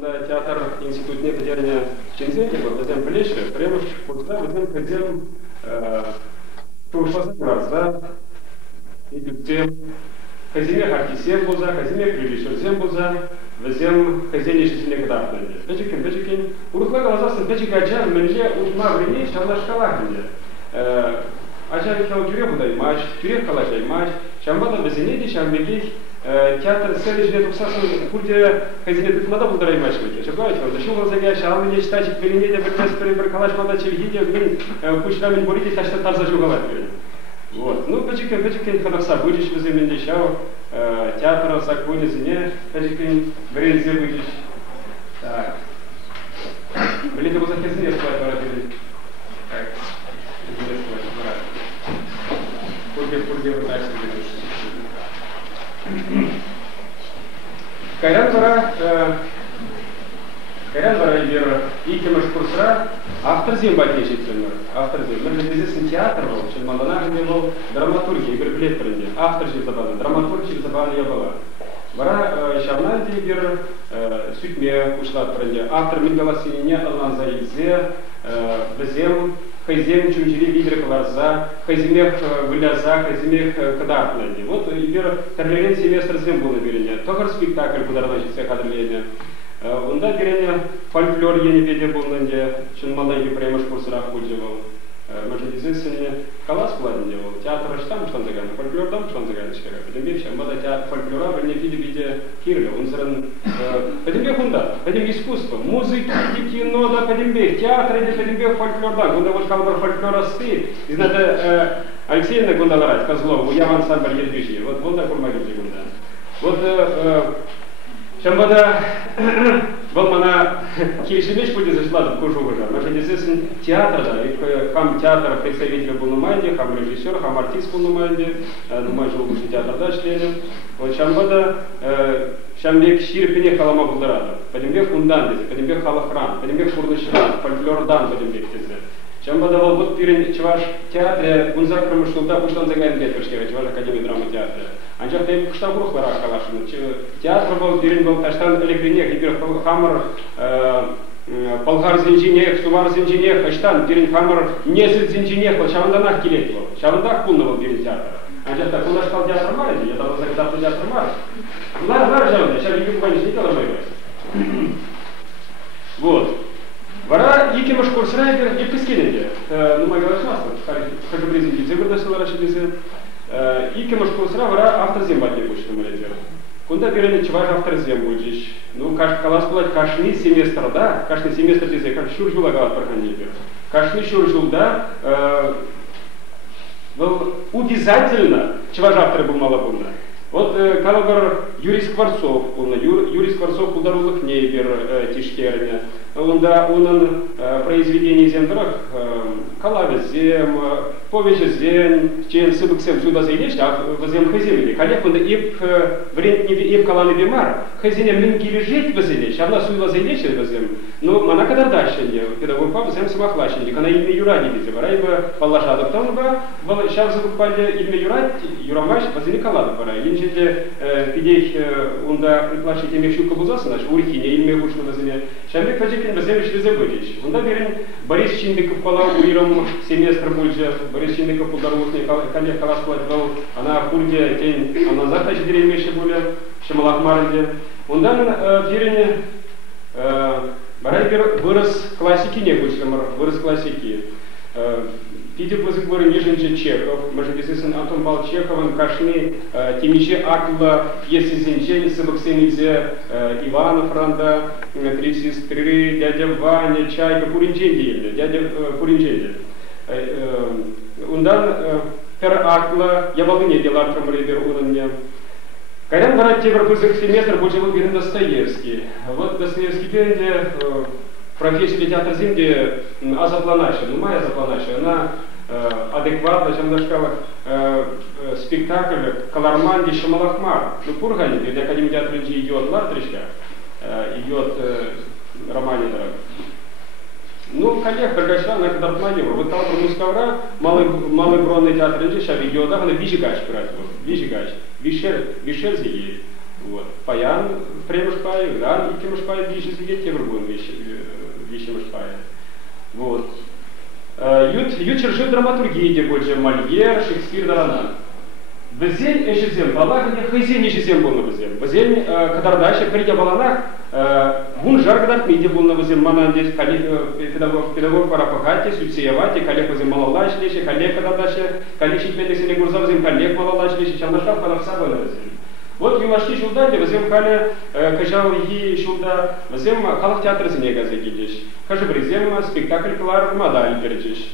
Онда театр институтне потеряне чинзене, вот затем плечи, прямо куда затем хотим прошлый раз, да, и тем хозяине артисем буза, хозяине режиссер зем буза, затем хозяине жизни когда печекин, урухла глаза печек аджар, менже утма времени, шамла шкала где. Аджар кел тюре будай матч, тюре калажай матч, шамбада безенеди, шамбеги театр следующий туксасын курде хозяине тыкмада булдарай матч выйти. Шабгаете вам, зачем глаза шамла не читать перенеди, бекнес калаш мада чельгиди, блин, кучрамен борите, ташта тарза жугалат. Вот. Ну, печекин ханавса будешь в земле дещал, театр сакуни зине, печекин грензе будешь. Так. Блин, ты бузаки зине спать воротили. Так. Зине спать воротили. Пурге вот дальше будешь. Кайран вара ибер икемеш курсра автор зембатничий ценер. Автор зем. Мы здесь театр был, чем мандана был драматургия, ибер билет пренди. Автор же забавный, драматургия забавный я была. Вара шавнальди ибер сутьме ушла пренди. Автор мингаласине алан заидзе безем хозяин чунчили видер кварза, хозяин выляза, хозяин кадар пренди. Вот ибер терлерен семестр зем был иберене. Тохар спектакль куда начался кадрлене. Онда герене фольклор я не видел был нанде, чем малайги прямо курсера пользовал. Может известно калас план делал, театр там что он заган, фольклор там что он заган шкера. Потом бегче, мада театр фольклора в не виде кирля, он зран. Потом бег онда, потом искусство, музыки, кино, да, потом бег театр, потом бег фольклор да, онда вот калбар фольклора сты. И надо Алексеевна Гондаларать, Козлов, я ансамбль едвижи, вот онда курмагиджи гунда. Вот Шамбада Балмана Киришевич будет зашла в кожу уже. Может, естественно, театр, да, и хам театра представитель был на майде, хам режиссер, хам артист был на майде, ну, майже лучший театр, да, члены. Вот Шамбада, Шамбек Ширпине Халама Булдарада, Падимбек Хундандизе, Падимбек Халахран, Падимбек Фурнышран, Фольклор Дан Падимбек Тизе. Шамбада вот перед Чеваш театре Гунзак Промышлуда, Пуштан Загайн Бетвершкева, Чеваш Академии драмы театра. Анчах ты Пуштан Брухлара Калашин. Театр был, перед был Таштан Электринех, Ибер Хамар, Полгар Зинжинех, Сувар Зинжинех, Аштан, перед Хамар, Несет Зинжинех, Шаванданах Килетво, Шавандах Пунного перед театра. Анчах так, у нас стал театр Марди, я там загадал театр Марди. Лара Жавна, сейчас не буквально не дело Вот. Вара Икимаш Курсрайбер и Пескиненде. Ну, мы говорим, как бы резинки, Зебрда Силараши Бизе. Икимаш Курсра, вара автор зембатни будет, что мы летели. Куда перейдет чуваш автор зем будет? Ну, калас плать кашни семестр, да? Кашни семестр Бизе, как шуржул агалат проходили. Кашни шуржул, да? Был обязательно чуваш автор был малобунно. Вот Калабар Юрий Скворцов, Юрий Скворцов ударил Нейбер Тишкерне. Он произведение земдрах Калавец зем, Повече зем, Чен Сыбыксем сюда заедешь, а возем хозяине. Коллег он и в Калане Бимар, хозяине минги лежит возелечь, а она суила заедешь возем. Ну, она когда дальше не, педагог папа зем самохлащенник, она имя Юра не видела, райба положила, потом бы сейчас закупали имя Юрамаш, возели Калану пора. Инжите пидей унда плачете мешку кабузаса наш урихине имя гушно возели. Шамбек Фаджикин возем шли забыть. Унда берем Борис Чиндиков палау уиром семестр больше, Борис Чиндиков ударушный коллег Калас платил, она в Курде тень, она завтра 4 месяца более, Шамалах Марде. Унда берем Барайбер вырос классики не будет, вырос классики. Пидев возыквары нижниче Чехов, может естественно Антон Павел Чехов, Кашны, Тимиче Акла, Пьесы Зинчени, Сабаксемидзе, Ивана Франда, Три сестры, дядя Ваня, Чайка, Пуринченди, дядя Пуринченди. Ундан Пер Акла, я волны не делал Трамрейбер Уранья. Карян врать те врапызых семестр больше был Герин Достоевский. Вот Достоевский Герин профессия театра Зимди Азапланаша, ну моя Азапланаша, она адекватна, чем нашкала спектакль Каларманди Шамалахмар. Ну Пургани, где Академия театра идет Лартричка, идет Романидра. Ну, коллег, Баргача, на Кадартманева, вот там Мускавра, малый бронный театр Инжи, сейчас идет, да, она Вижигач, Вишерзии. Вот. Паян премышпай, ган и кемышпай вещи сидеть, те врагун вещи мышпай. Вот. Ют чержив драматургии, где больше Мольер, Шекспир, Даранан. Безень эшизем балахне, хызень эшизем был на безем. Безень, когда дальше придя баланах, вун жаргдан миди был на безем манандис, педагог парапахати, сульсиявати, коллег безем малалаш лиши, коллег когда дальше, коллег шитметы сели гурза безем, коллег малалаш лиши, чандашав парапсабы на безем. Вот юлашки шулда, безем кале, кажал и шулда, безем халах театр зенега загидиш. Кажу безем спектакль клар мадаль герджиш.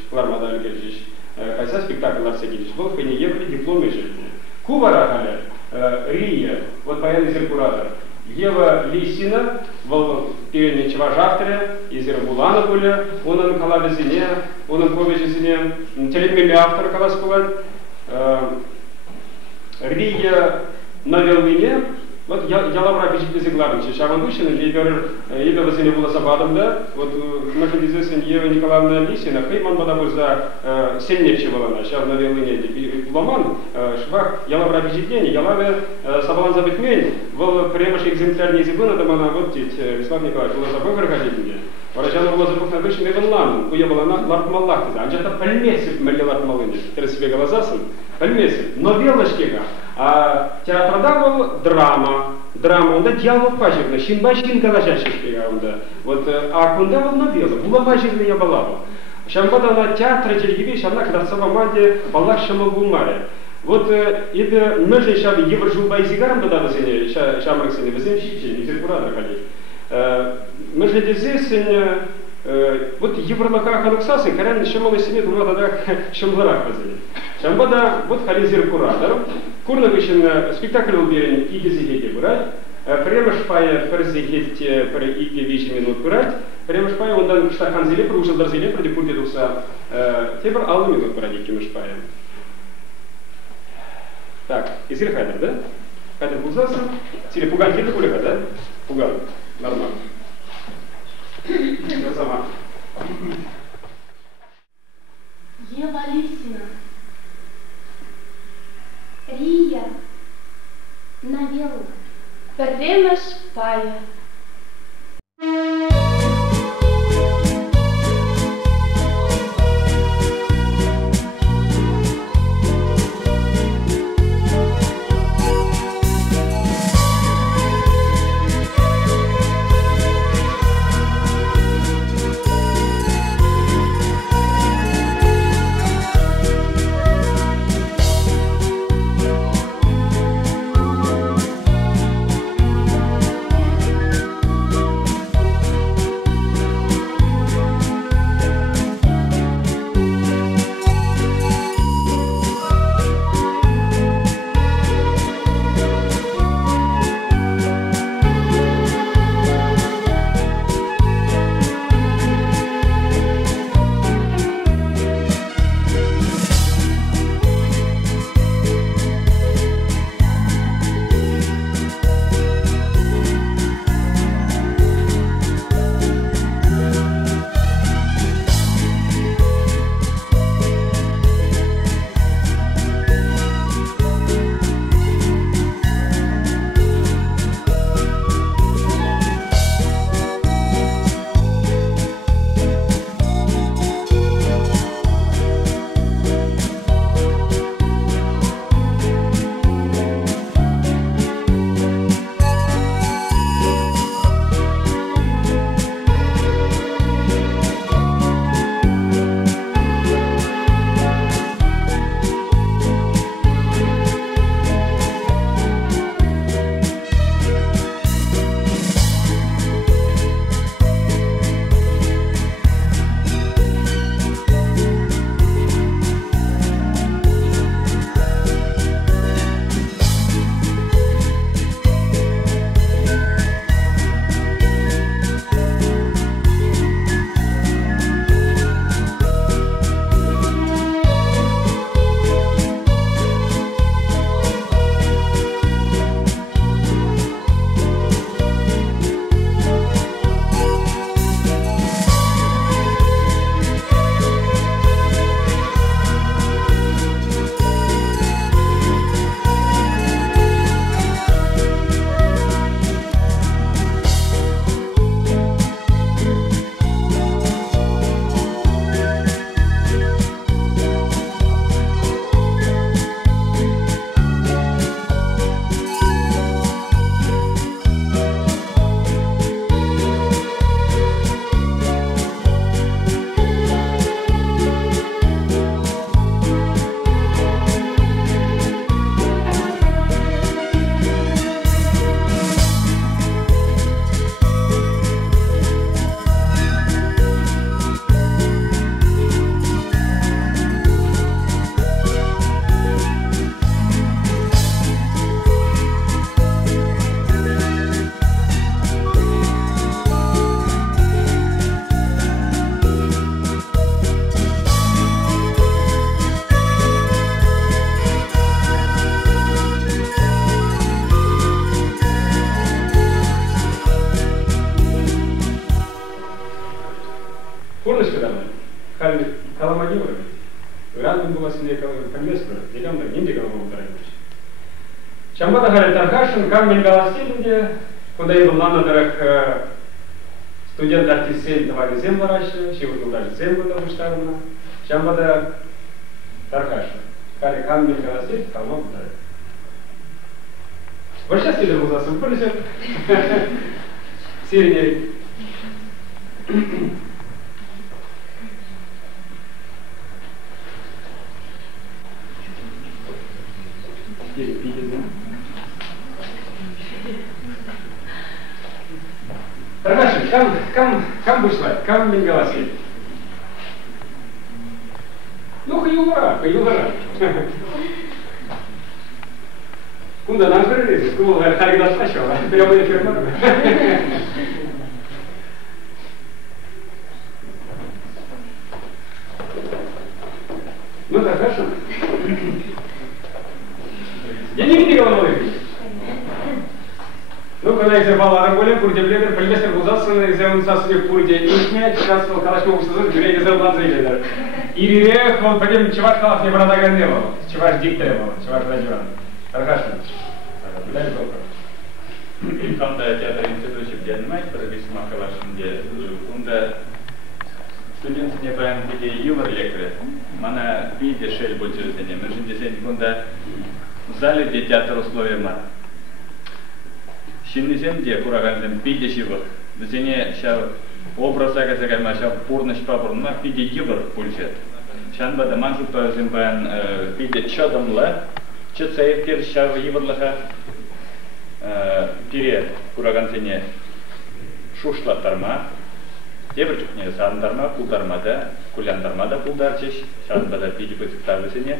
Кайса спектакль Ларсегидиш был, в ехали дипломы жизни. Кувара Рия, вот поэт Зеркуратор, Ева Лисина, был перед Чеважавтре, из Ирбулана были, он Николай Везине, он Ковиче Зине, телемили автор Каласкулан, Рия навел меня. Вот я лавра пишет Зиглавича, Шаван Вышин, Ева Вазине была Сабадом, да, вот мы же известны Ева Николаевна Лисина, Хейман Бадабу за сильнейшего лана, Шав навел меня, Ламан, Швах, я лавра пишет день, я лаве Сабалан забытмень, был премашь экземпляр не зибына, там она вот тить, Вячеслав Николаевич, была забыл проходить мне. Варачана была запух на вышин Эван Лан, Куя была Ларт Маллахтиза, Анжата пальмесит Мария Ларт Малыни, теперь себе глазасын, пальмесит, но велочкига. А театрда был драма, он да диалог паживна, шинбашин калажашишки, он да. Вот, а кунда был новелла, була паживна я балава. Шамбада на театре Джельгивиш, она когда в Саваманде балах шамалбумаре. Вот, это мы же шаби еврожулба и зигаром бада вазине, шамраксине, вазине щичи, не зеркурадра ходить. Мы же здесь, вот евролака хануксасы, корян шамалы себе, дума тогда шамларах вазине. Шамбада, вот хализир куратор, курна вышен спектакль уберен и дезигете брать, прямо шпая перзигете при ике вещи минут брать, прямо шпая он дан штахан зеле, проушил дар зеле, проди пульте дуса, тебр аллу минут брать кем шпая. Так, изир хайдер, да? Хайдер пузаса, сили пуган кида кулика, да? Пуган, нормально. Сама. Ева Лисина. Рия, навела, Премеш Пая. Каламагивры. Рядом была сильнее Калмеспра, идем так, не голову дорогой. Чамбада Хари Тархашин, Камень Галасилинде, куда я был на дорог студент артист давали землю раньше, чего-то даже землю там штарно. Чамбада Тархашин, Хари Камень Галасилинде, Калмагу дорог. Вот сейчас тебе был засуд, полетел. Сиреней. Тархашин, кам бушла, кам Менгаласи. Ну, хаювара. Кунда нам прерывы, кул Харигдас сначала, прямо эфир нормально. Ну так, хорошо. Я не видел головы. Ну, когда я забрал Араболе, Пурде Бледер, Пальместер Бузасана, я взял Сасуне в Пурде, и снять, сейчас был Калашмов сезон, Гюрей взял Ланзеллер. И Рирех, он потом Чеваш Халaf не брата не был, Чеваш диктовал, Чеваш Раджуран. Хорошо. Дай Бог. Там да театр институции понимаете, про весьма Калашин, где студенты не правильно где юмор лекторы, мана виде шель больше не, мы же десять кунда в зале где театр условия мар. Шиннисем где кураганзем виде шивок, десене ща образа как маша порнощ папорна виде юмор больше. Шанба да манжу по зембан виде чадамла, чецаев пер ща юморлаха перед кураганзене шушла тарма. Девочек не сандарма, пулдармада, куляндармада пулдарчиш, шанбада пиди пыцктабысыне.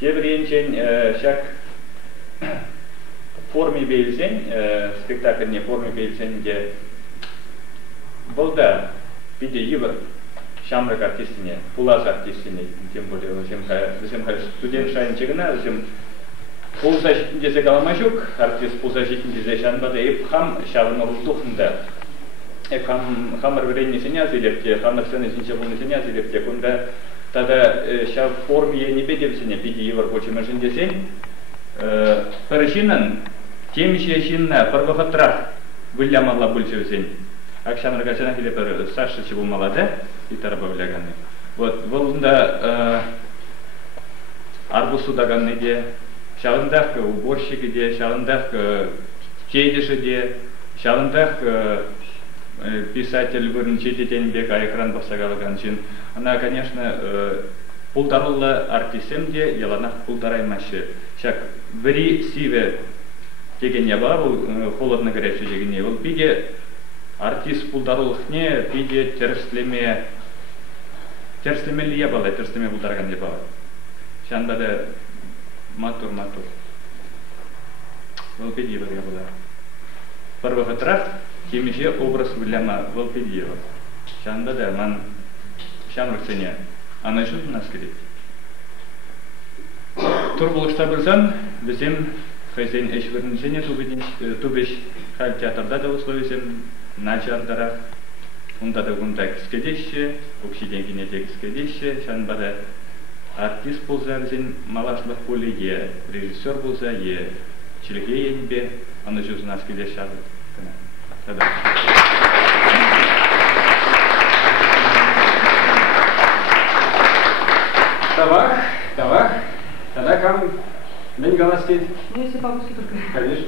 Тевренчен шак в форме бейлсень, спектакль не в форме бейлсень, где болда пиди ювар, шамрак артистине, пулас артистине, тем более всем студент шайнчегна, всем пулзащитин дезе галамашук, артист пулзащитин дезе шанбада, и хам шаврнору духнда. Хамар времени сеня зелепте, хамар сеня синчабуны сеня зелепте, кунда тогда ща в форме не бедевсеня, пиди евар почему машин десень, парашинан, тем еще шинна, парвахатрах, вылля могла больше всень. Акшамар гачана или пар Саша чего молода, и тарабавляганы. Вот, волнда арбусу даганны де, шалындах уборщик де, шалындах чейдиши де, шалындах писатель вырнчити тенбек, а экран басагалаганчин. Она, конечно, пулдарулла артисемде, яланах пулдарай маши. Шак вери сиве tegen не было, холодно горячий tegen не был. Пиде артист пулдарулхне, пиде терслеме лия бала, терслеме пулдарган не бала. Шанбада матур. Был пиде я была. Парвахатрах Кемише образ Вильяма Волпедиева. Шанда да ман шамраксене. Она еще у нас говорит. Турбул штабырсан, безем хозяин эшвернжене тубиш халь театрда да условием начардара. Унда да гунда скедище, общий деньги не тек скедище. Шанбада артист полза безем малашлах поле е, режиссер полза е, челеге енбе, она еще у нас скедище шарбат. Тавах, тогда кам Менгаласки. Ну, если по-русски только. Конечно.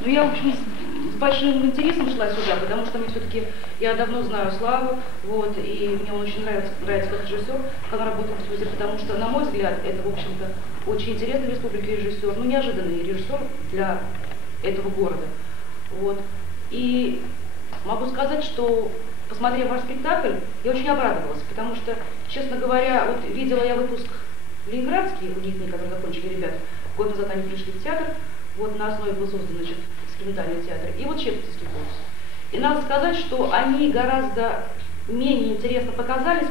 Ну, я, в общем, с большим интересом шла сюда, потому что мне все-таки, я давно знаю Славу, вот, и мне он очень нравится как режиссер, как он работает в Союзе, потому что, на мой взгляд, это, в общем-то, очень интересный в республике режиссер, ну, неожиданный режиссер для этого города. Вот. И могу сказать, что, посмотрев ваш спектакль, я очень обрадовалась, потому что, честно говоря, вот видела я выпуск ленинградский, у них, который закончили ребята, год назад они пришли в театр, вот на основе был создан, значит, экспериментальный театр, и вот Щепетовский курс. И надо сказать, что они гораздо менее интересно показались,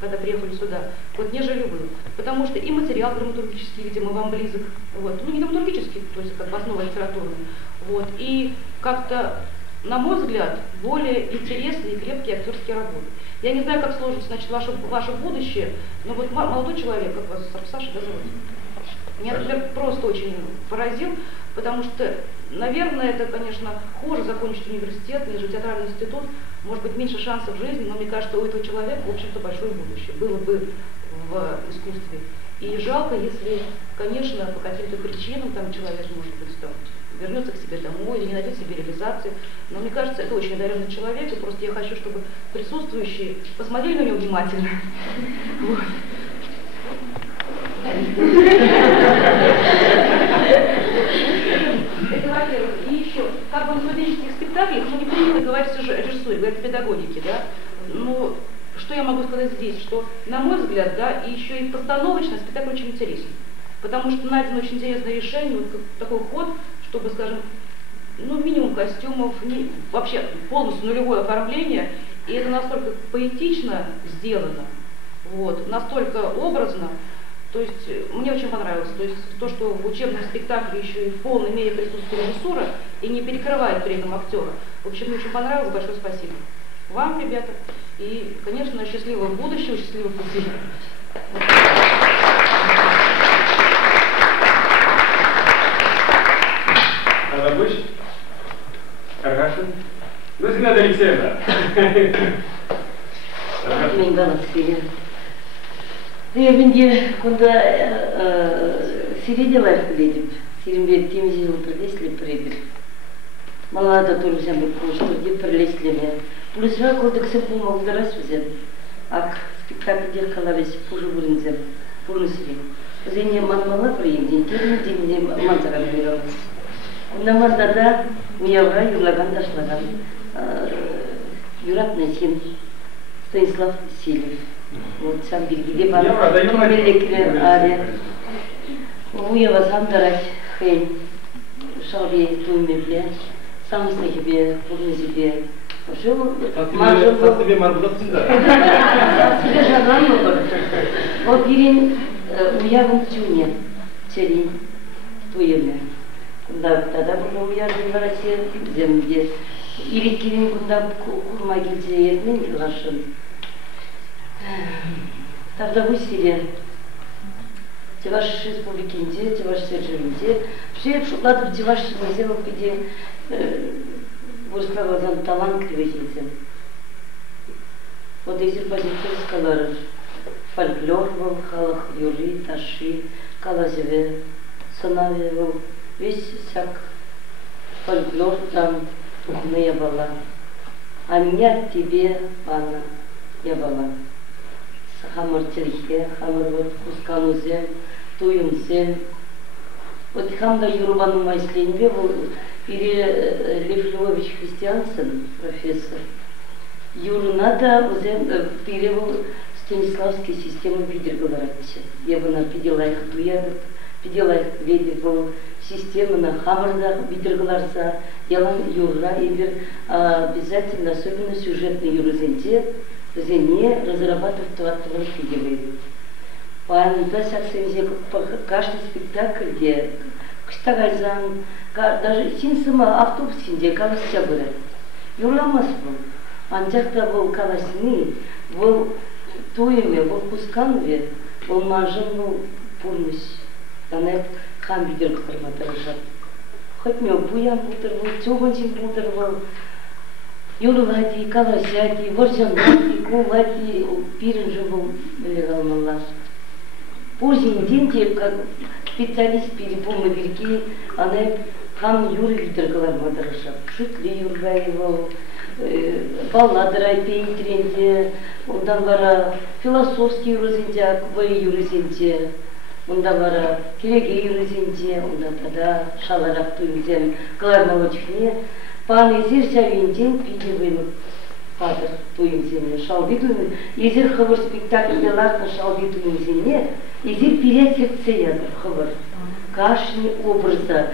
когда приехали сюда, вот, нежели вы. Потому что и материал драматургический, видимо, вам близок, вот, ну не драматургический, то есть как бы основа литературная, вот, и как-то на мой взгляд, более интересные и крепкие актерские работы. Я не знаю, как сложится, значит, ваше будущее, но вот молодой человек, как вас, Саша, да, зовут? Меня, например, просто очень поразил, потому что, наверное, это, конечно, хуже закончить университет, нежели театральный институт, может быть, меньше шансов в жизни, но мне кажется, у этого человека, в общем-то, большое будущее было бы в искусстве. И жалко, если, конечно, по каким-то причинам там человек, может быть, там, вернется к себе домой или не найдет себе реализации. Но мне кажется, это очень одаренный человек, и просто я хочу, чтобы присутствующие посмотрели на него внимательно. Это во-первых. И еще, как бы в студенческих спектаклях, мы не принято говорить о режиссуре, говорить о педагогике, да? Но что я могу сказать здесь, что, на мой взгляд, да, и еще и постановочно спектакль очень интересен. Потому что найдено очень интересное решение, вот такой ход, чтобы, скажем, ну, минимум костюмов, вообще полностью нулевое оформление, и это настолько поэтично сделано, вот, настолько образно, то есть мне очень понравилось, то есть то, что в учебном спектакле еще и в полной мере присутствует режиссура и не перекрывает при этом актера. В общем, мне очень понравилось, большое спасибо вам, ребята, и, конечно, счастливого будущего, счастливых путей. Алабыш, Каргашин. Ну, Зинаида Алексеевна. Мен баласкелер. Менде кунда сиределар биледип, сиримбек темизил прилесли прибыл. Малада турузем бек кошторди прилеслеме. Плюсра кодексем помогдарас үзем. Ак спектакльдер каларес пужу буринзем, пурнусри. Зене манмала приемден, термиден манзарам берем. Намандада уявра юрлаган ташлаган Юрат Насин, Станислав Силев. Вот сам Бельгиде бар, Тумелеклер Аре. Уява сам дарать хэнь, шалбе тумебле, сам снахибе, пурнезибе. Себе марбудасың да? Себе жадам мı бар? Вот ирин уявын тюне, черин, туеме. Кунда тогда было уявлен в России земде. Или кирин кунда курма келсе ермен жылашын. Тогда в Усиле, Теваш республикинде, Теваш сержевинде, все шукладов Теваш музея где вырсказан талантливый едем. Вот эти позиции сказали, фольклор был, халах, юри, таши, калазеве, санаве был. Весь всяк фольклор там я была. А меня тебе, Анна, я была. Хамар телихе, хамар вот кусканузем, туюнсем. Вот хамда Юрбану Майсленбе был Ире Лев Львович Христиансен, профессор. Юру надо перевел Станиславской системы Видергаларатча. Я бы на педелайх туярд, педелайх ведер был. Система на Хамарда, Видергаларса, Ялан Юра, и обязательно, особенно сюжетный юрозенте, не разрабатывать твои фигуры. Панда саксензе каждый спектакль, где Кштагайзан, даже синсыма автобус синде каласча было. Юрламас был, анчакта был каласины, был туеме, был пусканве, был мажен, был пурнус. Танет хам видер кхарматарашат. Хоть мне буян бутырвал, чогончин бутырвал, юрлати, каласяти, воржанлати, кулати, пирен же был легалмалаш. Позже день, как специалист перепомы верки, она хам юры видер кхарматарашат. Шутли юргаевал, балладрай пейтренде, ондан бара философский юрозенде, аквай юрозенде. Онда бара кереге юрозенде, онда тада шаларак туюзем, калармалочхне, пан езер сявинден пидевым падыр туюземне, шалбитуем, езер хабар спектакльде ларна шалбитуемзене, езер пиря сердце ядыр хабар. Каждый образа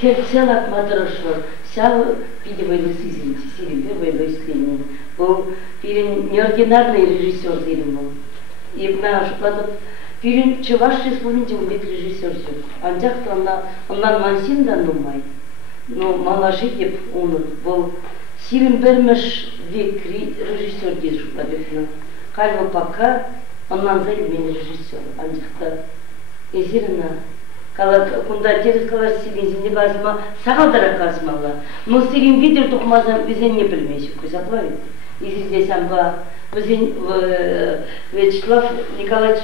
керцел от мадрашвар, вся пидевайлы сизенте, сиренбе вайлы слене. Был неординарный режиссер зелен. И наш платок Пирин Чуваш республики умеет режиссер. Андяхта оннан мансин да нумай. но малажи деп оны бұл сирим бермеш век режиссер дейді шулабетна. Кальва пока оннан зайд мен режиссер. Анжықта эзирина кала кунда терес кала сирин базма сағалдара казмала. Но сирин видер тухмазам безен не білмейсі көзаплавит. И здесь амба Вячеслав Николаевич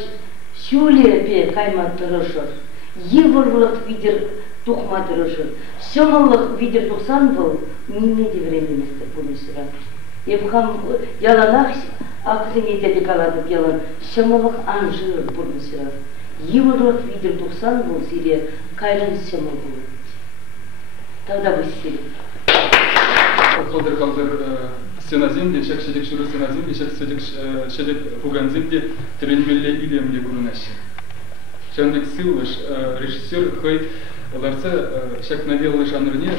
Сюлепе кайма тырышыр. Еврлық видер тухма тырышыр. Семалық видер тухсан был, немеди временности полисера. Евхам яланах акзене деди каладып ялан. Семалық анжыр полисера. Еврлық видер тухсан был, сире кайран семал был. Тогда вы сели. Холдер калдыр сеназимде, шек шедек шуру сеназимде, шек шедек фуганзимде, теренмелле илемле гурунаши. Шандек силыш режиссер хой ларца шек навеллы жанрне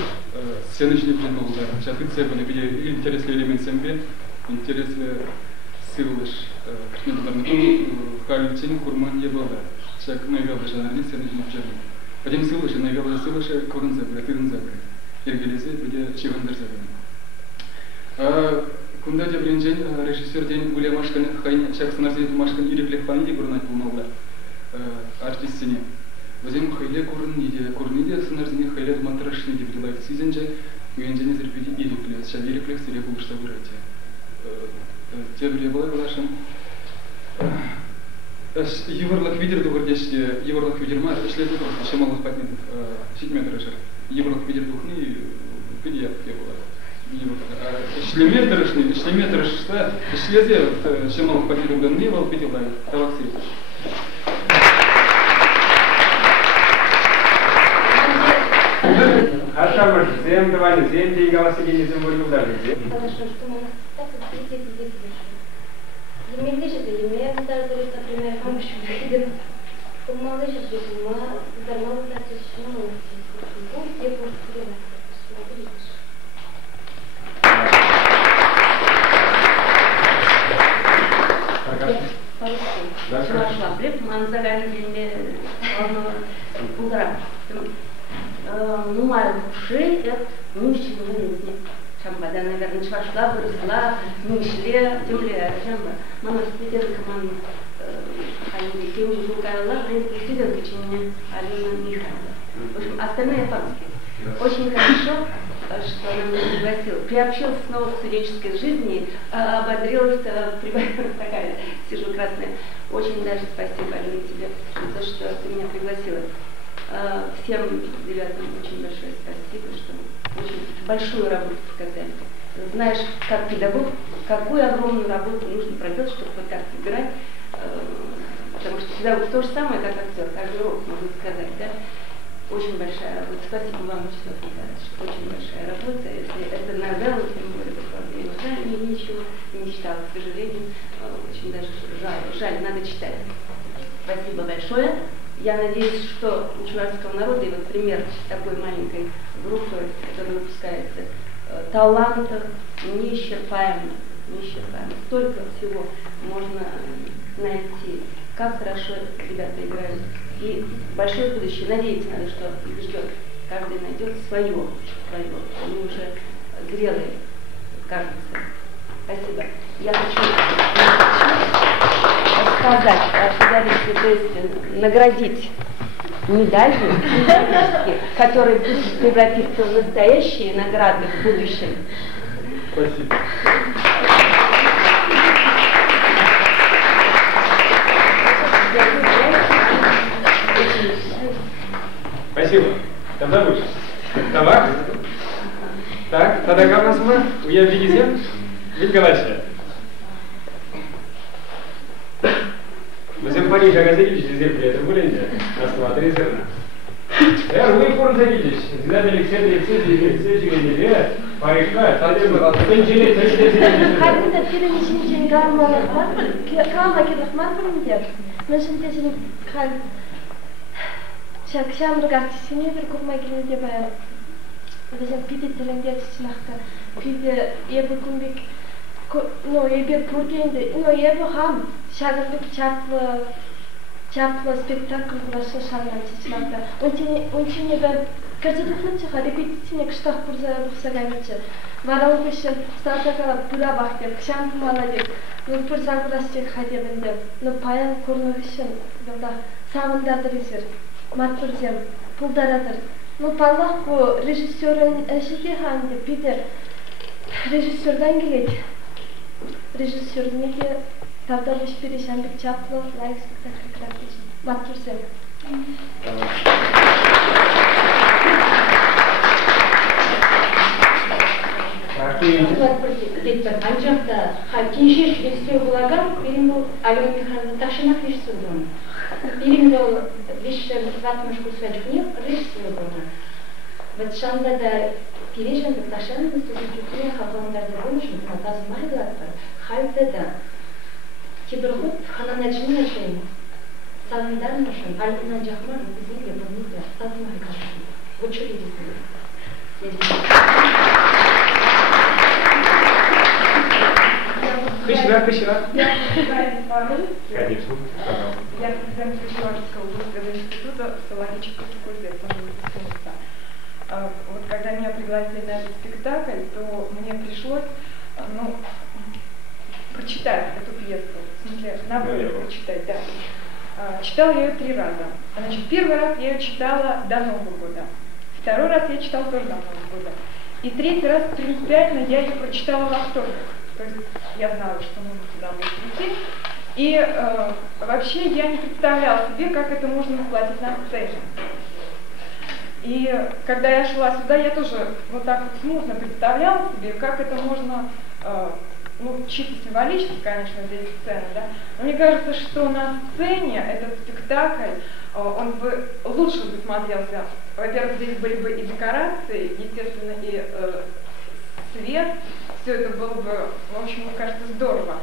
сенечне принолдар. Шак ицебне биде интересный элемент сембе, интересный силыш картинарны халитин курман ебалда. Шак навеллы жанрне сенечне принолдар. Один силыш навеллы силыш курунза, тырынза. Ергелесе биде чевендер забен. Кунда де бренжен режиссер день гуля машкан хайн шаксынарзен машкан ирекле хайн гурнат булмалда артистине. Возем хайле курниде сынарзен хайле мантрашни де брилайт сизенже уенжене зерпеди ирекле шавирекле сире булышта бурати. Те бре была глашен. Еврлак видер дугордеште, еврлак видерма, шлезе просто шамалых патнетов 7 метров жер. Еврлак видер духни пидья была. Шлеметр шла, шлезе шамалых патнетов ганни вал пидил дай, тавакси. Ашамаш, зем давали, зем деньгала сидели, зем вырвал дали. Хорошо, что мы так вот здесь Емелдеші де емелдер дұрыс, например, қамыш виден. Умалышы де ума, дармалы тәртіші бұл деп ұрсыры Шашлаплеп, манзараны белме бұлдыра. Нумар куши, мужчина вынесне. Шамбада, наверное, швашла, выросла, мышле, земля, шамба. Мама студентка, мама, они тем же Николаевна, студентка, чем меня Алина Михайловна. В общем, остальные по-русски. Очень хорошо, что она меня пригласила. Приобщилась снова к студенческой жизни, ободрилась, такая, сижу красная. Очень даже спасибо, Алина, тебе за то, что ты меня пригласила. Всем ребятам очень большое спасибо, что очень большую работу показали. Знаешь, как педагог, какую огромную работу нужно проделать, чтобы вот так играть. Потому что педагог то же самое, как актер, каждый урок, могу сказать, да? Очень большая работа. Спасибо вам, Вячеслав Николаевич, очень большая работа. Если это новелла, тем более, я ничего не читала, к сожалению. Очень даже жаль, надо читать. Спасибо большое. Я надеюсь, что у чувашского народа, и вот пример такой маленькой группы, которая выпускается, талантов неисчерпаемо. Столько всего можно найти. Как хорошо ребята играют. И большое будущее. Надеяться надо, что их ждет. Каждый найдет свое. Они уже зрелые, кажется. Спасибо. Я хочу сказать, наградить медалью, которые будут превратиться в настоящие награды в будущем. Спасибо. Спасибо. Тогда выше. Давай. Так, тогда как у нас мы? Я видите? Видгалача. Мы всем Парижа газетич земли, это были где? Рассмотри зерна. Вы форм завидишь. Зинаид Алексеевич Генделия, Парижка, соответственно, Пенчили, Хадида перенесение гармона, кама кирахман бұрындер. Мен сентесін хал шамрық артисіне бір көпмай келуде баяр. Бізден пиде тіліндер сынақты. Пиде ебі күнбек, ебі көргенде, ебі хам шағырдық чаплы спектакль құрасы шағырдан сынақты. Ончене бір Картотехническая репетиция кштах курса бухсагавича. Варал кушен стартакала пура бахтер, кшам маладик. Ну пурса курасчик хадебенде. Ну паян курнухишен. Буда савандадрисер. Матурзем пулдарадыр. Ну паллах бу режиссерын шикеханде пиде режиссердан келет. Режиссерниге Тавдалыш перешамбек чаплов лайк спектакль крапиш. Матурзем. Ancak halkinşe şüphesi bulagan benim bu Alem Mihran'ı taşımak rejissörüm. Benim de вещи ватмаш кусочек нет режиссером. Вот шанда да перешен да ташан да студентные хавандарда буншин на таз махлатар хальта да кибрхут хана начни шей савиндар нашин альтина жахмар bizimle bununla satmaya kalktı. Bu çok iyi. Кыщра. Конечно. Я президент Пешеварского государственного института филологического факультета. Вот когда меня пригласили на этот спектакль, то мне пришлось прочитать эту пьесу. В смысле, на воле прочитать, да. Читала я ее 3 раза. Значит, первый раз я ее читала до Нового года. Второй раз я читала тоже до Нового года. И 3-й раз принципиально я ее прочитала во вторник. То есть я знала, что нужно туда будет прийти. И вообще я не представляла себе, как это можно воплотить на сцене. И когда я шла сюда, я тоже вот так вот смутно представляла себе, как это можно, чисто символически, конечно, здесь сцена, да, но мне кажется, что на сцене этот спектакль, он бы лучше бы смотрелся. Во-первых, здесь были бы и декорации, естественно, и свет, все это было бы, в общем, мне кажется, здорово.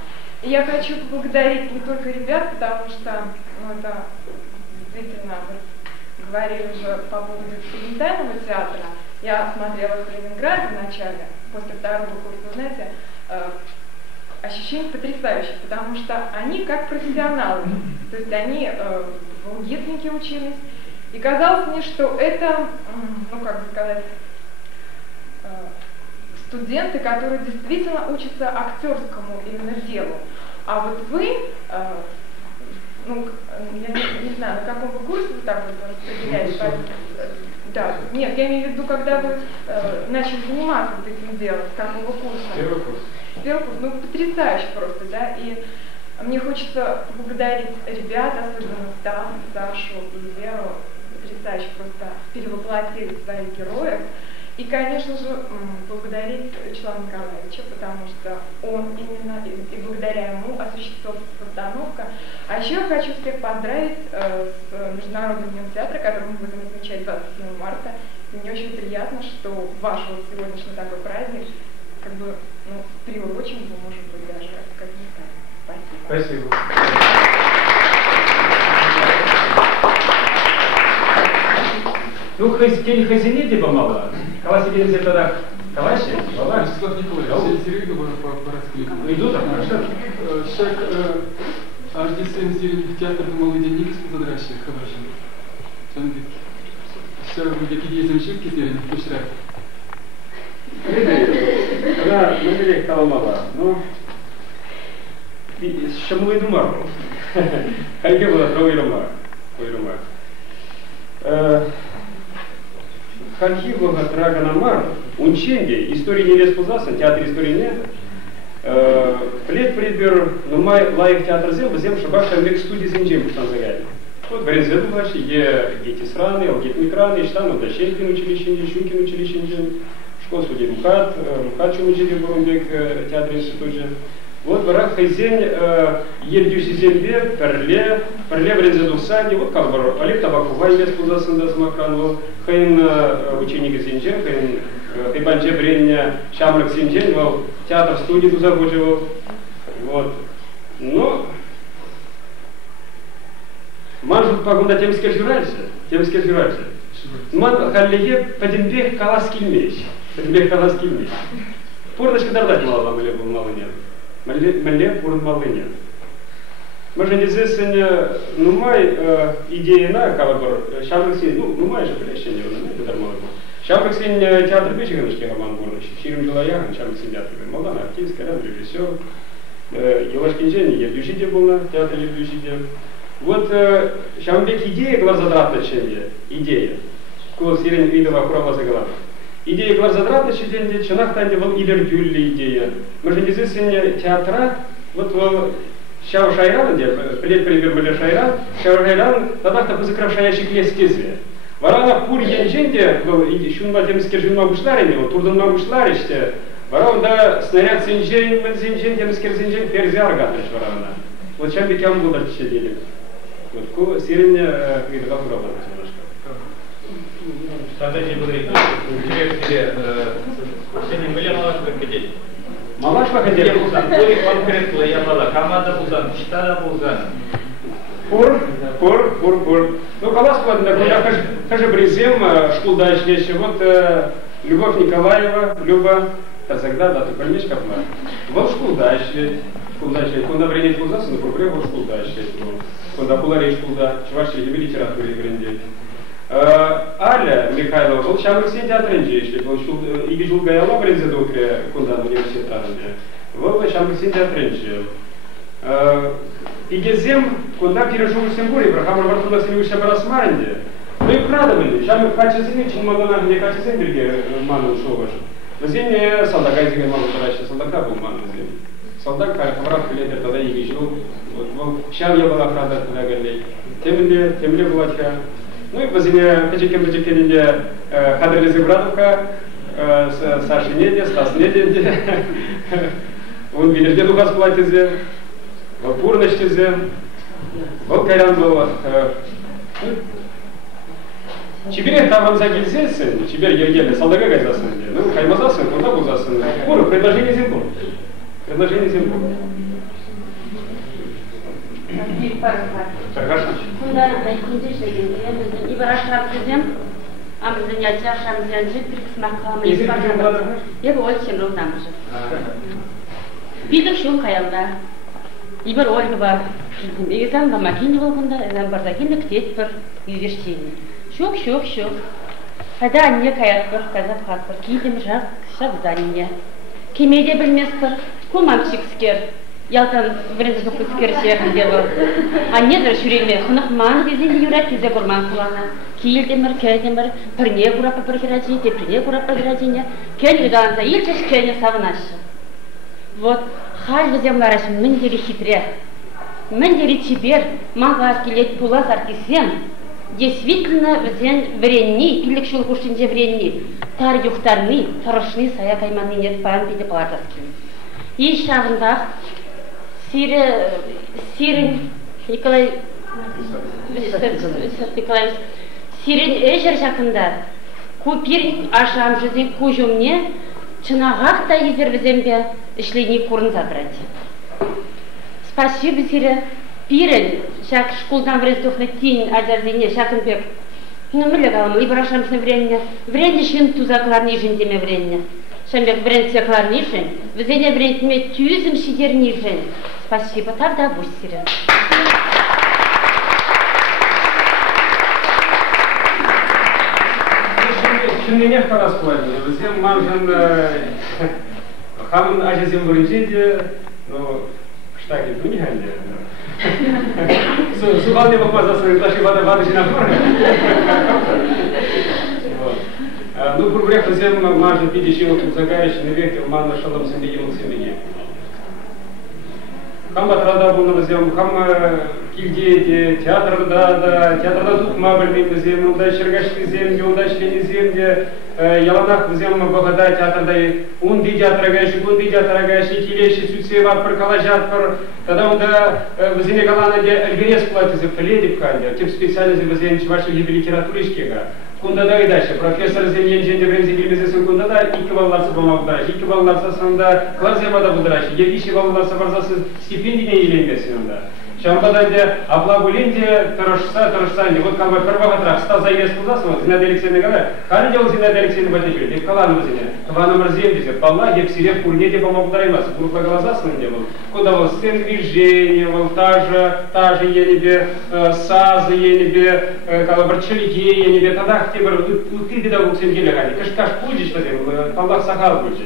И я хочу поблагодарить не только ребят, потому что, это действительно, мы говорили уже по поводу экспериментального театра. Я смотрела в Ленинграде вначале, после 2-го курса, знаете, ощущение потрясающее, потому что они как профессионалы, то есть они в УГИТнике учились, и казалось мне, что это, как бы сказать, студенты, которые действительно учатся актерскому именно делу. А вот вы, я не знаю, на каком вы курсе вы так вот распределяете? Да, нет, я имею в виду, когда вы начали заниматься вот этим делом, с какого курса? Первый курс. Первый курс, потрясающе просто, да, и мне хочется поблагодарить ребят, особенно Стаса, Сашу и Веру, потрясающе просто перевоплотили своих героев. И, конечно же, благодарить Вячеслава Николаевича, потому что он именно, и благодаря ему осуществилась постановка. А еще я хочу всех поздравить с Международным днем театра, который мы будем отмечать 27 марта. И мне очень приятно, что ваш вот сегодняшний такой праздник как бы приурочен, может быть, даже как ни Спасибо. Спасибо. Тень хазините помогла. Каласи беремся тогда калаши, бала. Вячеслав Николаевич, Сергей по-рассказу. Иду так, хорошо. Шаг Ардисен Зерин театр малый денег задращик, хорошо. Чанбик. Сейчас вы какие замшивки Зерин пошра. Она на каламала. Шамлы думар. Хайке была троирума. Хархивога Траганамар, Унченде, истории невест Пузаса, театр истории нет. Плед прибер, май лайк театр зем шабаша мек студии зенджим танзагали. Вот Брензеду ваши, гети сраны, алгет микраны, штану дощенькин училище, щункин училище, школ судей Мухат чумучили Бурумбек, театр институт же. Вот барак хайзень ердюси зембе, перле Брензеду сани, вот как бы Олег Табакувай вес Пузасында замакранул, хайн ученики зенджем, хайн хайбанже брення шамрак зенджем, театр студии тузагуживал. Вот. Но Манжут пагунда темскер журальше. Ман халлие падимбех калаский меч. Пордочка дардать мало нет. Мале порд мало нет. Можно известно, май идея на калабор, шамрак зенджем, май же прещение, не дармовый. Шамбексин театр бечигенышке роман бурныш. Ширим жылаян шамбексин театр. Молдан артист, каран режиссер. Елашкинжен ердюшиде было, театр ердюшиде. Вот шамбек идея глазодратна ченде, идея. Кол сирен видова курала заглава. Идея глазодратна ченде, чанах танде был илердюлли идея. Мы же не театра, вот Шау Шайран, где пример были Шайран, Шау Шайран, тогда то позакрашающий лестезвие. Варана пур янженде, шунма темскер жунма бушларине, вот турдунма бушлариште, варана да снаряд синжен, мензинжен, темскер зинжен, перзиар гатриш варана. Вот чем бекям будут чедили. Вот ку сирене видова курала немножко. Тогда не говорит, директоре, сенин были малаш выходить. Малаш выходить? Конкретно я мала, команда бузан, штада бузан. Пур. Ну, калас кладно, когда хаже брезем, шкулда шлещи, вот Любовь Николаева, Люба, тогда да, ты поймешь, как она. Вот шкулда шлещи, куда время бузасы, но пурпре вот шкулда шлещи, куда пуларей шкулда, чуваши и литературе бренде. Аля Михайлова, вот Шамбексин театр инжешли, вот Иги Жулгаяла брензе докре, куда университет армия. Вот Шамбексин театр инжешли. Игезем, куда перешел в Симбуре, Брахамар Вартула Силюша Барасмаренде. Ну и правда были, шамы в качестве чин магана, где качестве берге ману ушел ваш. В зимне солдага из Гаймана Тараща, солдака был ману в зимне. Солдак, Харахаврат, Летер, тогда Иги Жул, вот шам я была правда тогда галей. Темле была тьха. Ну и в зимне Печекенде Хадрили Зибратовка, Саши Неде, Стас Неде, он видишь, где духа сплатизе. Вот пурночтизе, вот Кайран был. Чебирек там вам загильзесы, чебер ергели, солдага гайзасын. Ну, хаймазасын, куда бузасын. Пур, предложение зембур. Хорошо. Куда найкундишеген, и барашап дезем, ам занятия шам занжит приксмакам. Я бы очень много там же. Бидок шум хаялда. Ибер Ольга бар. Егезам да макине болғанда, эзам бардакине ктет бір извещение. Шок. Хада не каят бір, казап хат бір, кейдем жақ здание. Кемеде білмес бір, кумамчик скер. Ялтан бірінші күскер шеғын дебі. Аннедір шүреме, хынық маң дезен юрат тезе көрман құлана. Кейлдемір, кәйдемір, пірне құрапа бір керачине, тепірне құрапа керачине. Кен үданса, елчеш кәне сағынашы. Вот, хал везем лараш мендери хитре, мендери чибер, мага келет пулас артисем. Действительно, везен вренни, пилик шулхушинже вренни, тар юхтарни, тарошни сая кайманни нет паян пиде палатаски. И шавындах, сирен, Николай Николаевич, сирен эжер жақында, купир ашам жүзі кужумне, чынағақта езер візембе ішлейні курын забрать. Спасибо сире. Пирен, шак школдан врездухны тень азерзине, шакынбек. Ну, мы легалым, либо рашамсны времени. Времени шин тузакларни жиндеме времени. Шамбек врен цекларни жин, візене врентме тюзім шидерни жин. Спасибо, тогда будь сире. Şimdi ne kadar kolay değil. Bizim manjın hamın acizim vurunca no штаки понимаете. Субалди попазасы наши воды на море. Ну, проблема всем манжин пидичил загаешь не веки манна шалом семьи. Хам батрада bunu bizim ham kildi teatrda tukma bilmeyi bizim onda şirgaş bizim yoldaş bizim de yalanaq bizim bagada teatrda un teatraga kileşi sütse var perkalajat per тогда onda bizim galana de algeres платится пледик ханде тип специализм bizim чуваши литературишкега Kunda da giderse, profesör Zemyence'nde benzi bilmezsin kunda da iki ballarsa bulmakta, iki ballarsa sonunda klas yapada budraşı, yedi işi ballarsa varzası stipendiye ilenmesin onda. Шамбаданде Аблагулинде тырышса, вот как бы первого ста заезд куда вот Зинаида Алексеевна говорит, как делал Зинаида Алексеевна Батичевич, и в Калану Зине, Калану Марземдизе, Палладе, в селе в Курнете помог Дараймас, группа глаза своим делал, куда вот сцен движения, вот та же енебе, сазы енебе, калабарчелики енебе, тогда тебе ты беда в Сенгеле гали, кашкаш пудиш на землю, Паллах Сахал будет.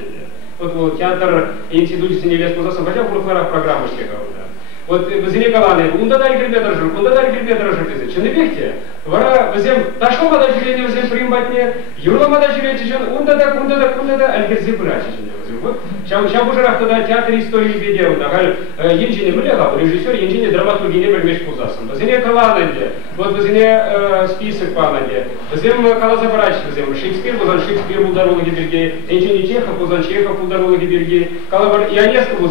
Вот театр институт Синевес Кузаса, хотя в группах программы говорят. Вот в Зине Каланы, куда дали гребе Ченебехте, вара взем, ташко вода жиление взем примбатне, юрла вода жиление чечен, кунда альгерзе брачечен. Вот, сейчас уже раз туда театр истории видео, нагаль, енжине млега, режиссер енжине драматургии не примеш Кузасом. В Зине Калананде, вот в Зине список Панаде, взем Калаза брач, взем Шекспир был дорологи Бергей, енжине Чехов был дорологи Бергей, Калабар Ионеско был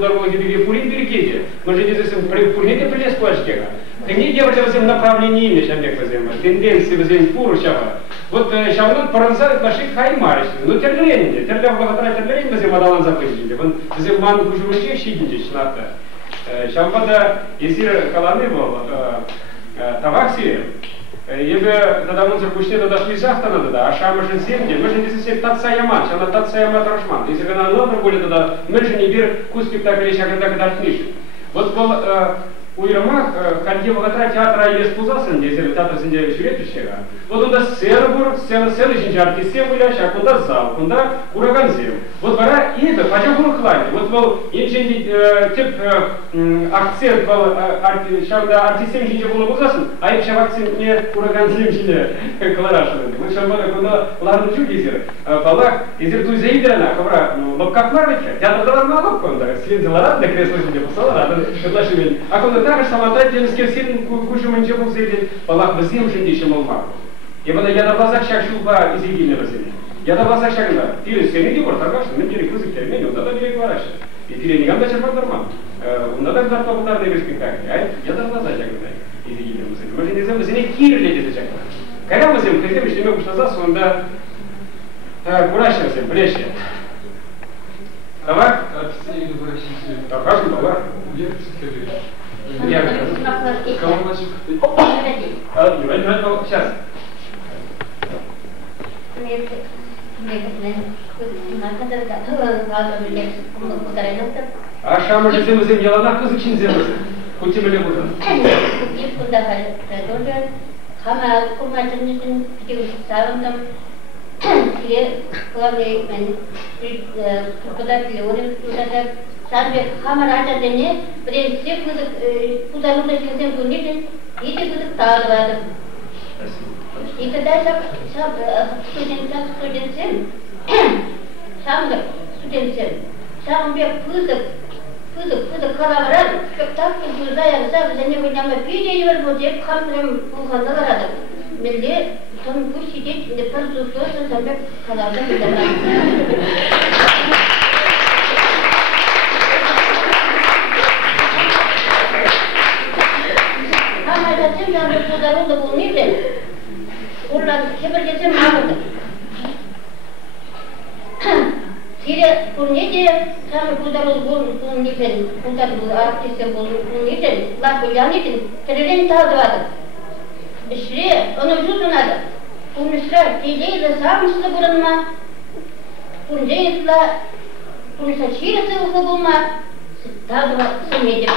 дорологи Бергей, Пурин Бергей. Мы же здесь пурните прилез плачкега. Ты не делаете возьмем направление имя, шамбек возьмем, тенденции возьмем пуру шава. Вот шавнут пронзают наши хаймариши. Ну терпение, благодаря терпению возьмем адалан запрещение. Вон возьмем ману кужуруче щидниче шната. Шамбада если Каланы был тавакси. Ебе тогда он запустил тогда шли завтра надо, да, а шама же земли, мы же не здесь татца яман, она татца яман трошман. Если она надо более тогда, мы же не бир куски так или иначе, когда отмишь. Вот был у Ермак ходил в театра Елес Пузасын, где театр Синдея Чуретищега. Вот туда сцена еще артисты были, а куда зал, куда ураганзем. Вот пора и это, пойдем в Урхлане. Вот был тип акцент был артистем еще был Пузасын, а еще акцент не ураганзем не Кларашин. Вот сейчас было куда ладно чудизер, палак изер туй заидрана, кобра, ну как марвича, театр дала на лобку, да, следил ладно кресло себе посылал, ладно, предложили. А куда так же самотательный син кушаем ничего заидет, палак возим же еще молмак. Я на глазах шаг шуба из единого земли. Я на глазах шаг на тире сенеги портагаш, мы тире кузы термини, надо берег вараши. И тире не гамда черпак нормально. Надо dar популярные респектакли, а я на глазах шаг на из единого земли. Мы же не знаем, земли кир леди за шаг. Когда мы земли, хотим, что мы кушна засу, он да кураши всем, плещет. Давай? Все идут вращаться. Тархаш, давай. Сейчас. А шама же землю ялана кузы чин землю. Кути были будут. Хама кумачен пикил савандам. Кире клаве мен преподаватель он туда Сарбе хама раджа дене брен все куда-то члены кунит и те куда таграда. И когда сам студент сам бе пузо калаврад спектакль гузая за него няма видео будет хамрем ухандарада. Милле там пусть сидеть не пару слов за бе калаврад. Затем я подарила был мире, урлан хебергесем мамада. Тире курнете, сам подарил был мире, подарил артистом был мире, лаку янитин, терен талдвада. Шре, он уже надо. Курнишра, тилей за сам слабуранма, курнжейсла, курнисачира слабума, талдва сумеди.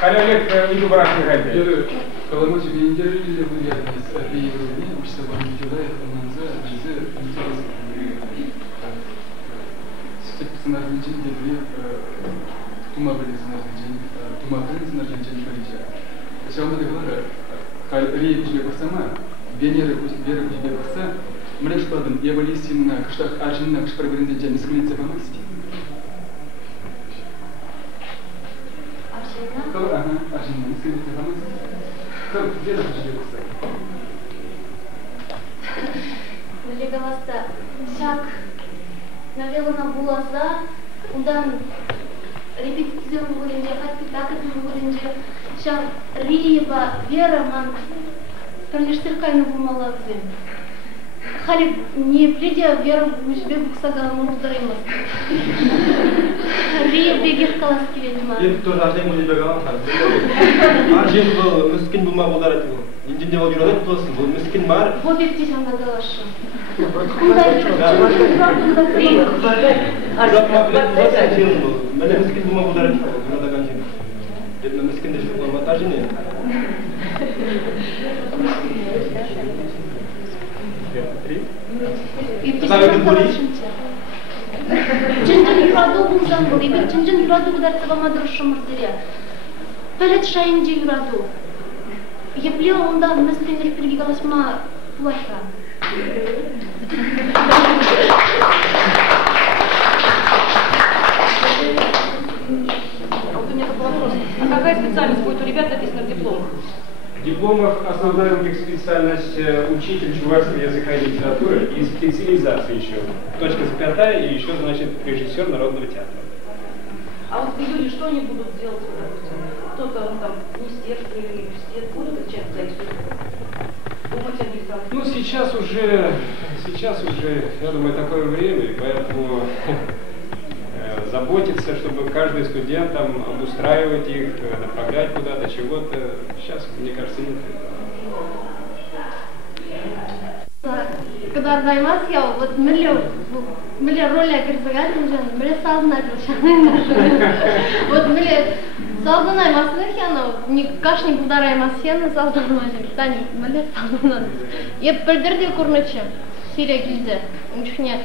Олег не дубрак не гайде. Каламочи вендерли ли вы явность объявления, общество вам делает ананза, жизы, интерес. Степцинар день дебри, тумабрин день парижа. Сейчас мы договорим, халь тебе посама, венеры вера тебе поса, мреш падан, я валисим на кштах ажин на кшпрагрин день не склеится по масти. Ага, ажин не склеится по масти. Как вера тебе поса? Мне голоса, шаг навела на буласа, удан репетициям будинже, спектаклям будинже, шаг риба, вера ман, перлиштыркайны булмалазы. Хали не придя веру себе буксаган мудараймас. Рия бегет каласки ведьма. Енді тоже ажен бұл беган хан. Ажен бұл мискин бұл ма болар еді бұл. Инженде ол жүреді болсын бұл мискин бар. Вот эти шангалашы. Мене мискин бұл ма болар еді бұл. Бұнада қаншын. Енді мискинде жүріп болмат ажен еді. Чынжын юраду булсам бул, эгер чынжын юраду кударса мадырышымыр дере. Пелет шайынжы юраду. Епле онда мискинdir пирги калышма булаша. Вот у меня такой вопрос. А какая специальность будет у ребят написана в дипломах? В дипломах основная у них специальность учитель чувашского языка и литературы и специализация еще. Точка запятая и еще, значит, режиссер народного театра. А вот в июне что они будут делать? Кто-то там министерство или университет будут отвечать за их думать администрацию? Ну, сейчас уже, я думаю, такое время, поэтому заботиться, чтобы каждый студент там обустраивать их, направлять куда-то, чего-то. Сейчас, мне кажется, нет. Когда займас я вот миллион роли кирсагатым жан, миллион сознательно. Вот миллион сознательно масхана, не кашни бударай масхана сознательно, тани миллион сознательно. Я пердерди курночем, сирия гильзе, учне.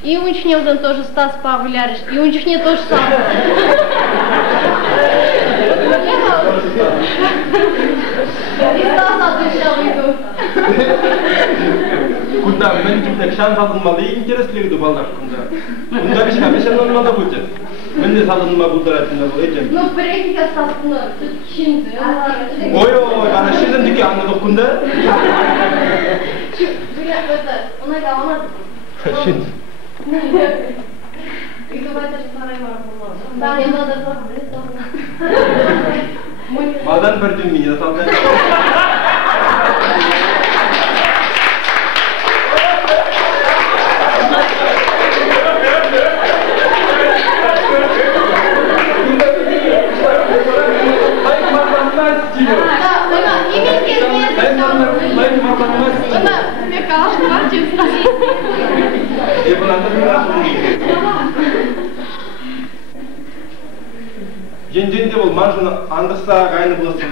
И учне он тоже Стас Павлярич, и учне тоже самое. И Стас отвечал иду. Куда? Мен типа шан салынмалы интереслиги ду балдар кунда. Кунда биш хамешен olmadı bulacak. Men de salınma bulduratında bu ejem. Ну, прекика сасны, şimdi. Ой, bana şimdiki anladık kunda. Ona da olmaz. Şimdi. И давайте же сараймар булмaz. Да, я надо забыть. Madan berdüm mi ya saldı. Женденде бол мажын аңдыса кайны буласың.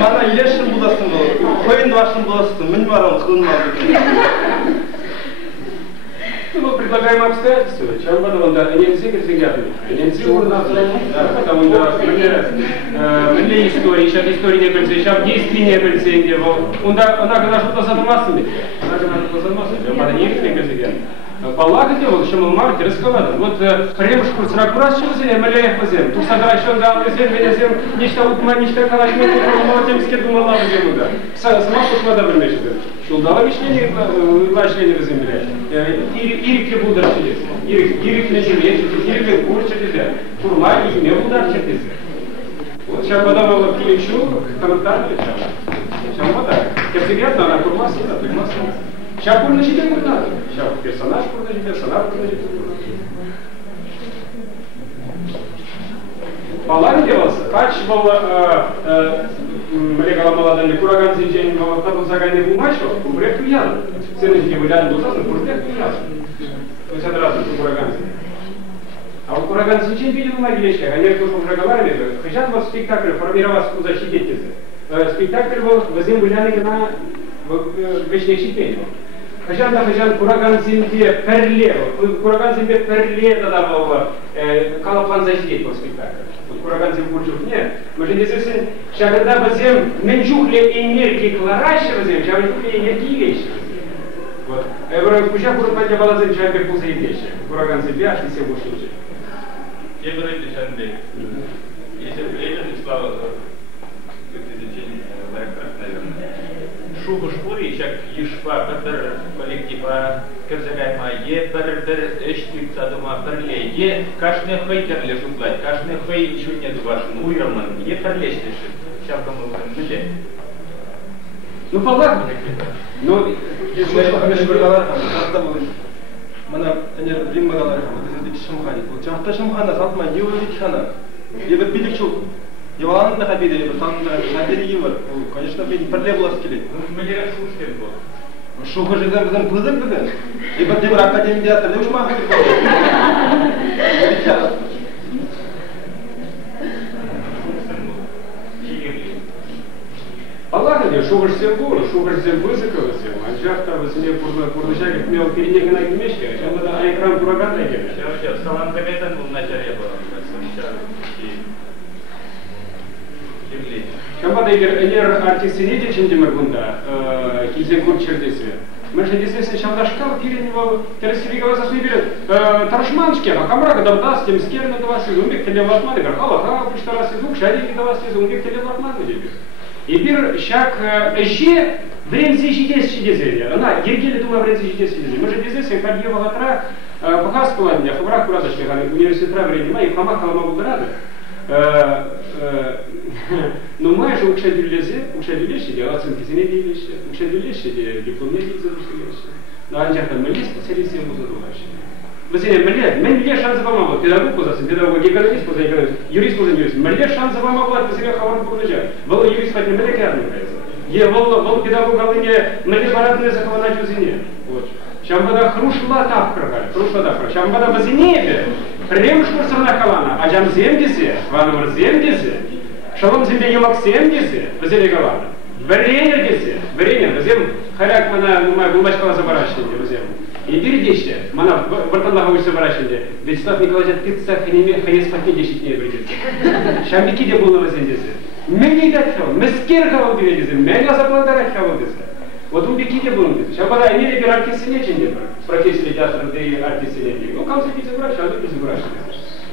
Мана илешин буласың бол. Койын башын буласың. Мен барам кылынмады. Мы предлагаем обстоятельства. Чем потом да, немцы кирсигаты. Немцы урнаты. Потому что мне история, сейчас история не пыльцы, сейчас действия не пыльцы. Он когда что-то задумался. Мана немцы кирсигаты. Баллахите вот еще мамарки рассказали. Вот премуш курс ракурас чего зелень, маляев позем. Тут садрачон дал зелень, меня зем нечто утма, нечто калаш, мы тут молодемские думала в зему да. Сама пошла добрым вечером. Шулдала мишление, лашление в земле. Ирик будар через. Ирик на земле, ирик кур через. Курма и не будар через. Вот сейчас подавала в Киличу, комментарий сейчас. Сейчас вот так. Кирсигат на курма сила, прямо сила. Сейчас курна житель курна. Сейчас персонаж курна житель. Балан делался. Кач был млегала молодая кураган зинжень был табу загайный бумачо, курбрек уян. Цены где были был сазан, курбрек уян. То есть это разный кураган. А вот кураган зинжень видел на гелечке, они кто уже говорили, хотят вот спектакль формироваться куда защитить. Спектакль был возим буляны на вечных читаний. Хажан кураган зимбе перле, кураган зимбе перле тогда был калапан защитить по спектаклю. Кураган зим бурчук нет. Мы же не слышим, что когда возим менчухле энергии кларащи возим, что менчухле энергии вещи. Вот. Я говорю, куча курпатя была зим, что я пулза и вещи. Кураган зимбе, аж не все больше учит. Я говорю, Дешанбе, если приедем, Слава, как изучение лайфхак, наверное. Шубы шпури, шак ешпа, бір коллектива, кірзігайма, бір эштік садыма бірле, кашны хой керле жуплать, кашны хой чудне дубашын, уйрамын, бірлештеші, шапкамы мүле. Ну, по-лаху. Ну, Hamish bir dalar ham, hatta bu mana ener rim badalar ham, dedik shimxona. Bu jaqda shimxona satmay, yevdik xona. Bir bilik çok. Yalan da habide, bir tanrı habide var. Конечно, bir проблема келет. Миллиард слушателей было. Şu kızlar bizden kızık bizden. Bir akademide yattı, demiş mi? Allah diyor, şu kızlar bu, şu kızlar bızıkılısın. Ancak da bizimle kurulacak etmiyor, переднегana gitmiş ki. Şimdi de ekran kuragan da gelir. Сейчас, салам комитет был в начале было. Şimdi de eğer artistini de şimdi bunda, kizen kurçerdesi. Мы же действительно сейчас дошкал, переднего террасификоваться суеберет. Тарашманчики, а камрага давда, с тем скерми давасы, умбек телеватманы, гархала, ха, пуштарасы, звук, шарики давасы, умбек телеватманы дебет. И бир шаг эще времени щидезения. Она ергели дума времени щидезения. Мы же действительно как его гатра показывала мне, хабрах кураточки, университета времени, и хама халама будрады. Но майже укшадилеши, оценки зенедилеши, укшадилеши, дипломные задушилеши. Но анчахта мали специалисты ему задумаешь. Вы знаете, мне шанс помогут. Педагог позасын, педагог, экономист позасын, экономист, юрист позасын, юрист. Мне шанс помогут, вы себе хавар получать. Был юрист хоть не были кярны, кажется. Был педагог, а вы мне парадные захватать в зене. Вот. Шамбада хрушла тапкрага, хрушла тапкрага. Шамбада в зенебе. Премшкур сарнакалана, а джам земдисе, ванамар земдисе. Шалом земле елак земдисе, в зене галана. Варенье дисе, варенье, в зем харяк мана, думаю, булмачкала забаращенде, в зем. И передище, мана бартанлага уйся забаращенде. Вячеслав Николаевич, тыца ханес патни дешитнее придется. Шамбики де было в земдисе. Мені датхал, мескер хавал диведисе, меня запландарать хавал дисе. Вот он беките был дисе. Шамбада имели bir артистине чинде, профессия театра, да и артистине. Ну, кам се писе браш, а писе браш.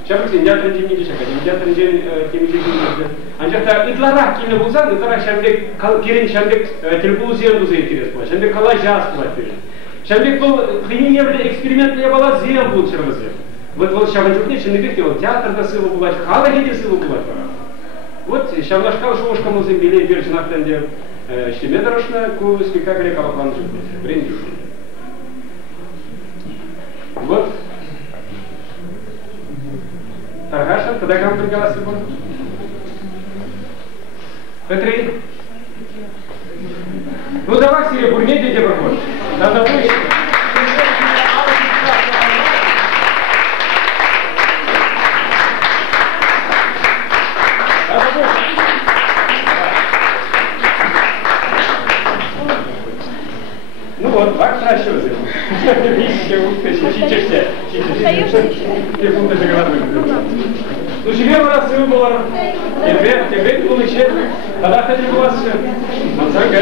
Шамбик театр дени не шакадем, театр дени темиде не. Анчакта итлара кине булзан, итлара шамбек керин шамбек телевизион дузе интерес была, шамбек кала жаз была перед. Шамбек был хиневле эксперимент не была зем был червозе. Вот шамбек шамбек делал театр да сылу булать, хала гиде сылу булать пора. Вот шамбашкал шумушка музым билей перчинактанде. Штемедорошна ку спектакле Калаплан жутницы. Время жутницы. Вот. Таргашин, тогда кам пригалась его? Петри? Ну давай себе бурнете, где проходишь. Надо выйти. Ну вот, так хорошо сделал. Чичешься. Ты фунты загадываешь. Ну, себе раз $100. Тебе получить. Тогда хотели бы вас все. Мансага.